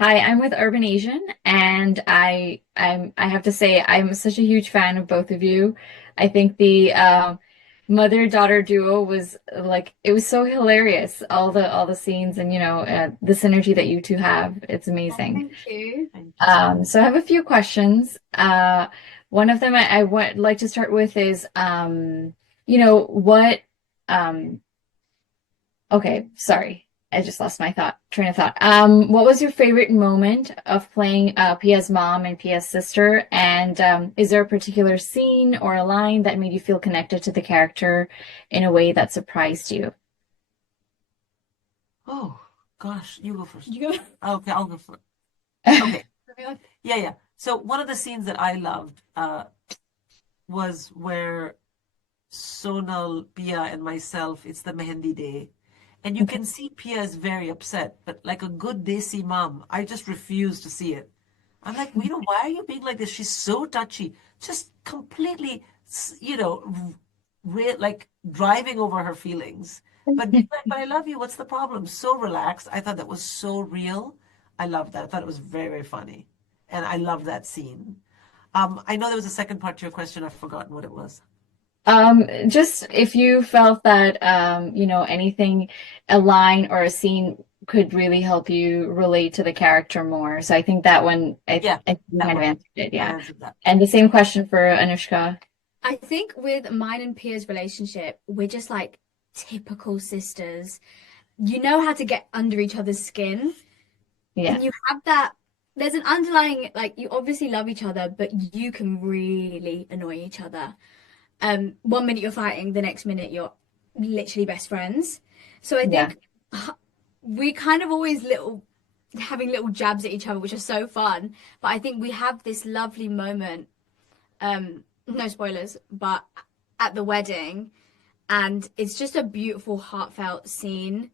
Hi, I'm with Urban Asian, and I have to say I'm such a huge fan of both of you. I think the mother-daughter duo was like it was so hilarious. All the scenes and the synergy that you two have. It's Oh, amazing. thank you. Thank you. So I have a few questions. One of them I would like to start with is what um Okay, sorry. I just lost my train of thought. What was your favorite moment of playing Pia's mom and Pia's sister? And is there a particular scene or a line that made you feel connected to the character in a way that surprised you? Oh, gosh, you go first. You go. Okay, I'll go first. Okay. Yeah, yeah. So one of the scenes that I loved was where Sonal, Pia, and myself, it's the Mehendi day. And you Okay. can see Pia is very upset, but like a good Desi mom, I just refuse to see it. I'm like, why are you being like this? She's so touchy, just completely, like driving over her feelings. But being like, but I love you. What's the problem? So relaxed. I thought that was so real. I loved that. I thought it was very, very funny. And I loved that scene. I know there was a second part to your question. I've forgotten what it was. Just if you felt that anything, a line or a scene could really help you relate to the character more. So I think that one, Yeah, I think you that kind of one. answered it, I yeah. answered that. And the same question for Anushka. I think with mine and Pia's relationship, we're just like typical sisters. You know how to get under each other's skin, Yeah. and you have that. There's an underlying, like, you obviously love each other, but you can really annoy each other. One minute you're fighting, the next minute you're literally best friends. So I Yeah. think we kind of always little having little jabs at each other, which are so fun. But I think we have this lovely moment no spoilers, but at the wedding, and it's just a beautiful, heartfelt scene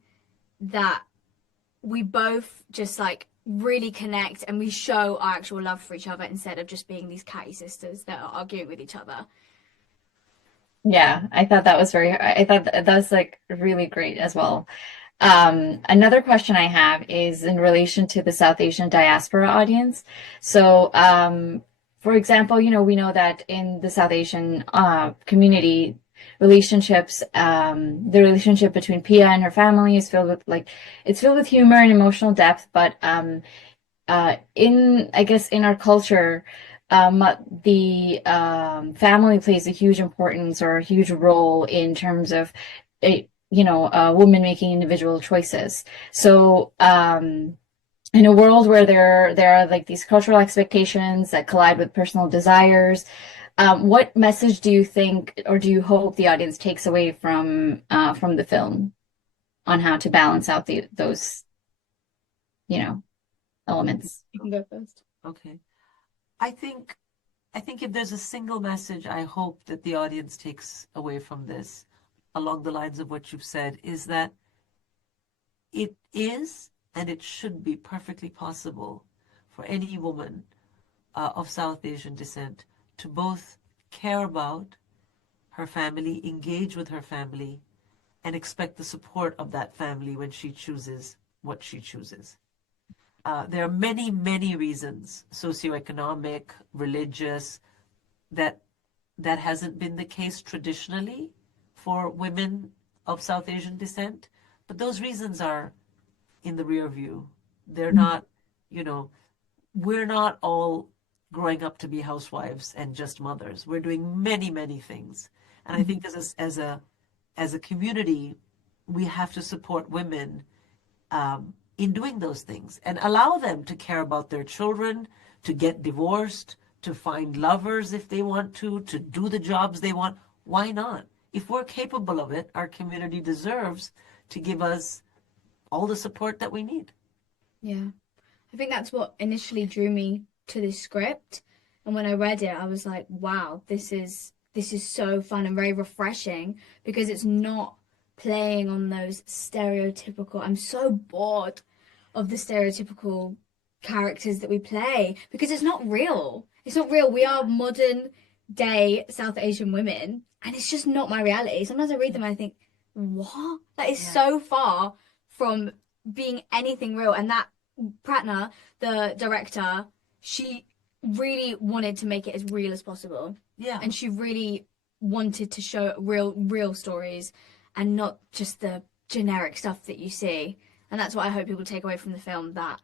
that we both just like really connect and we show our actual love for each other instead of just being these catty sisters that are arguing with each other. Yeah, I thought that was like really great as well. Another question I have is in relation to the South Asian diaspora audience. So, for example, we know that in the South Asian community, the relationship between Pia and her family is filled with it's filled with humor and emotional depth, but I guess in our culture, the family plays a huge importance or a huge role in terms of a woman making individual choices. So in a world where there are like these cultural expectations that collide with personal desires, what message do you think or do you hope the audience takes away from the film on how to balance out those you know elements? You can go first. Okay. I think I think if there's a single message I hope that the audience takes away from this, along the lines of what you've said, is that it is and it should be perfectly possible for any woman of South Asian descent to both care about her family, engage with her family, and expect the support of that family when she chooses what she chooses. There are many, many reasons, socioeconomic, religious, that that hasn't been the case traditionally for women of South Asian descent. But those reasons are in the rear view. They're not, you know, we're not all growing up to be housewives and just mothers. We're doing many, many things. And I think as a community, we have to support women in doing those things and allow them to care about their children, to get divorced, to find lovers if they want to do the jobs they want. Why not? If we're capable of it, our community deserves to give us all the support that we need. Yeah. I think that's what initially drew me to this script. And when I read it, I was like, wow, this is so fun and very refreshing because it's not playing on those stereotypical. I'm so bored of the stereotypical characters that we play because it's not real. It's not real. We are modern day South Asian women, and it's just not my reality. Sometimes I read them and I think, what? That is Yeah. so far from being anything real. And that Pratna, the director, she really wanted to make it as real as possible. Yeah. And she really wanted to show real stories and not just the generic stuff that you see. And that's what I hope people take away from the film, that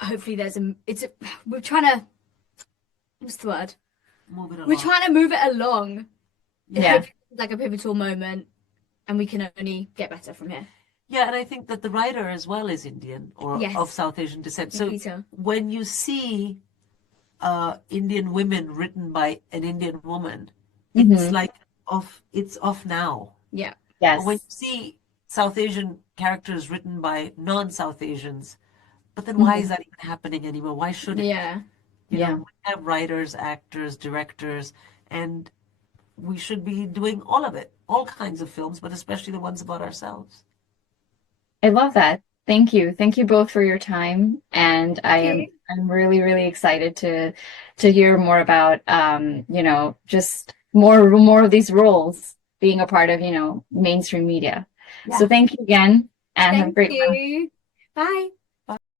hopefully we're trying to, what's the word? Move it We're along. trying to move it along. And Yeah. hopefully it's like a pivotal moment and we can only get better from here. Yeah, and I think that the writer as well is Indian or Yes. of South Asian descent. So Nikita. when you see Indian women written by an Indian woman, it's Hmm. like it's off now. Yeah. But when you Yes. see South Asian characters written by non-South Asians, but then why is Hmm. that even happening anymore? Why should it? Yeah. You know, Yeah. we have writers, actors, directors, and we should be doing all of it, all kinds of films, but especially the ones about ourselves. I love that. Thank you. Thank you both for your time. And Thank you. I'm really, really excited to hear more about just more of these roles being a part of, mainstream media. So Yeah. thank you again and have a Thank great one. you. Bye.